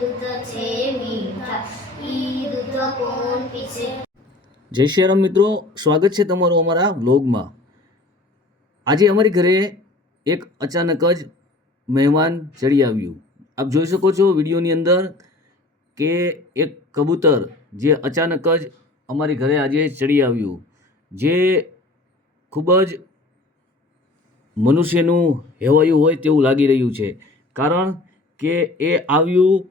દૂધ છે મીઠા, ઈ દૂધ કોણ પીશે? જય શ્રી રામ મિત્રો, સ્વાગત છે તમારું અમારા વ્લોગમાં। આજે અમારી ઘરે એક અચાનક જ મહેમાન ચડી આવ્યું। આપ જોઈ શકો છો વિડીયોની અંદર કે એક કબૂતર જે અચાનક જ અમારી ઘરે આજે ચડી આવ્યું, જે ખૂબ જ મનુષ્યનું હેવાયું હોય તેવું લાગી રહ્યું છે। કારણ કે એ આવ્યું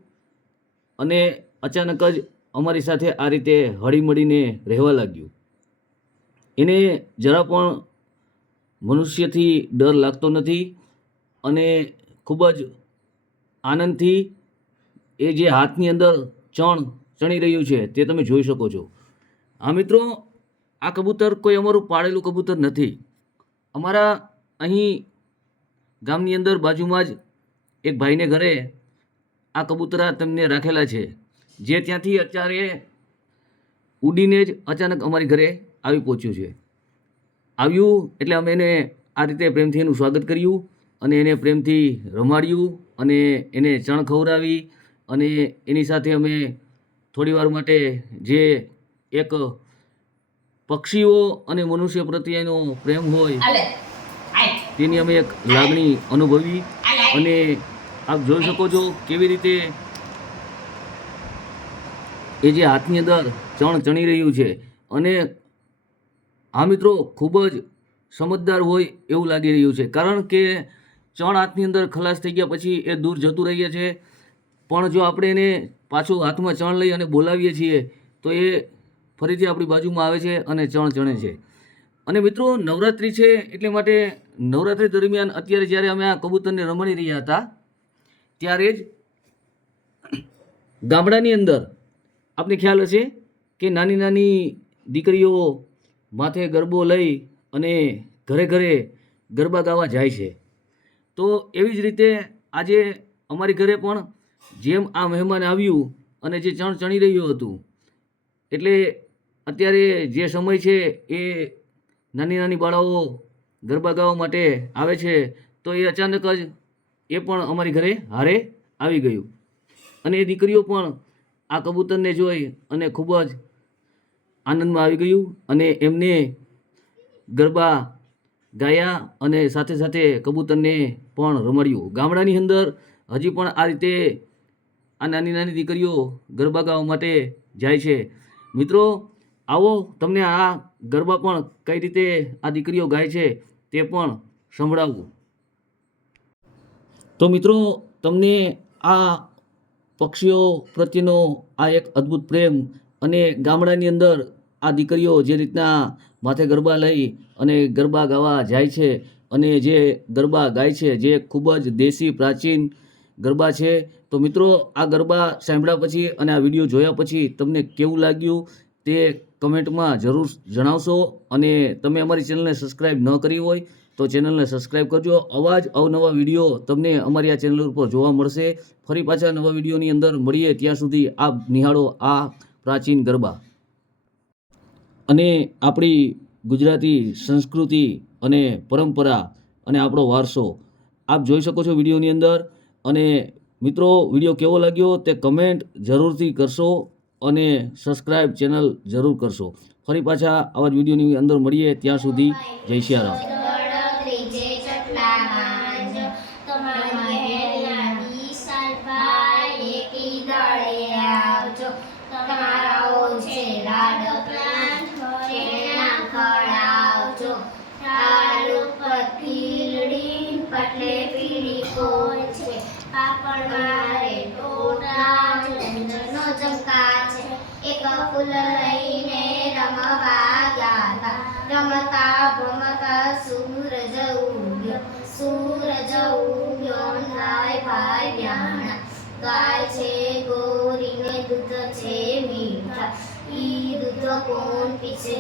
અને અચાનક જ અમારી સાથે આ રીતે હળીમળીને રહેવા લાગ્યું। એને જરા પણ મનુષ્યથી ડર લાગતો નથી અને ખૂબ જ આનંદથી એ જે હાથની અંદર ચણી રહ્યું છે તે તમે જોઈ શકો છો। હા મિત્રો, આ કબૂતર કોઈ અમારું પાળેલું કબૂતર નથી। અમારા અહીં ગામની અંદર બાજુમાં જ એક ભાઈને ઘરે આ કબૂતરા તેમને રાખેલા છે, જે ત્યાંથી અત્યારે ઉડીને જ અચાનક અમારી ઘરે આવી પહોંચ્યું છે। આવ્યું એટલે અમે એને આ રીતે પ્રેમથી એનું સ્વાગત કર્યું અને એને પ્રેમથી રમાડ્યું અને એને ચણ ખવડાવી અને એની સાથે અમે થોડીવાર માટે જે એક પક્ષીઓ અને મનુષ્ય પ્રત્યેનો પ્રેમ હોય તેની અમે એક લાગણી અનુભવી। અને આપ જોઈ શકો છો કેવી રીતે એ જે હાથની અંદર ચણી રહ્યું છે અને આ મિત્રો ખૂબ જ સમજદાર હોય એવું લાગી રહ્યું છે, કારણ કે હાથની અંદર ખલાસ થઈ ગયા પછી એ દૂર જતું રહે છે, પણ જો આપણે એને પાછું હાથમાં ચણ લઈ અને બોલાવીએ છીએ તો એ ફરીથી આપણી બાજુમાં આવે છે અને ચણે છે। અને મિત્રો નવરાત્રિ છે એટલે માટે નવરાત્રિ દરમિયાન અત્યારે જ્યારે અમે આ કબૂતરને રમાડી રહ્યા હતા ત્યારે જ ગામડાની અંદર આપને ખ્યાલ હશે કે નાની નાની દીકરીઓ માથે ગરબો લઈ અને ઘરે ઘરે ગરબા ગાવા જાય છે। તો એવી જ રીતે આજે અમારી ઘરે પણ જેમ આ મહેમાન આવ્યું અને જે ચણી રહ્યું હતું, એટલે અત્યારે જે સમય છે એ નાની નાની બાળાઓ ગરબા ગાવા માટે આવે છે, તો એ અચાનક જ એ પણ અમારી ઘરે હારે આવી ગયું અને એ દીકરીઓ પણ આ કબૂતરને જોઈ અને ખૂબ જ આનંદમાં આવી ગયું અને એમને ગરબા ગાયા અને સાથે સાથે કબૂતરને પણ રમાડ્યું। ગામડાની અંદર હજી પણ આ રીતે આ નાની નાની દીકરીઓ ગરબા ગાવા માટે જાય છે। મિત્રો આવો તમને આ ગરબા પણ કઈ રીતે આ દીકરીઓ ગાય છે તે પણ સંભળાવું। તો મિત્રો તમને આ પક્ષીઓ પ્રત્યેનો આ એક અદ્ભુત પ્રેમ અને ગામડાની અંદર આ દીકરીઓ જે રીતના માથે ગરબા લઈ અને ગરબા ગાવા જાય છે અને જે ગરબા ગાય છે, જે ખૂબ જ દેશી પ્રાચીન ગરબા છે, તો મિત્રો આ ગરબા સાંભળ્યા પછી અને આ વિડીયો જોયા પછી તમને કેવું લાગ્યું તે કમેન્ટમાં જરૂર જણાવશો। અને તમે અમારી ચેનલને સબસ્ક્રાઈબ ન કરી હોય તો ચેનલને સબસ્ક્રાઈબ કરજો। આવા જ અવનવા વિડીયો તમને અમારી આ ચેનલ ઉપર જોવા મળશે। ફરી પાછા નવા વિડીયોની અંદર મળીએ, ત્યાં સુધી આપ નિહાળો આ પ્રાચીન ગરબા અને આપણી ગુજરાતી સંસ્કૃતિ અને પરંપરા અને આપણો વારસો આપ જોઈ શકો છો વિડીયોની અંદર। અને મિત્રો વિડીયો કેવો લાગ્યો તે કમેન્ટ જરૂરથી કરશો અને સબસ્ક્રાઈબ ચેનલ જરૂર કરશો। ફરી પાછા આવા જ વિડીયોની અંદર મળીએ, ત્યાં સુધી જય શ્રી રામ। પટલે પીળી કોઈ છે, પાપડ મારે ટોટલા ચંદ્રનો ચમકાર છે, એક ફૂલ લઈને રમવા ગયા હતા, રમતા ભમતા સૂરજ ઉગ્યો નાય ભાઈ વ્યાણા, ગાય છે ગોરીને દૂધ છે મીઠા, ઈ દૂધ કોણ પીશે?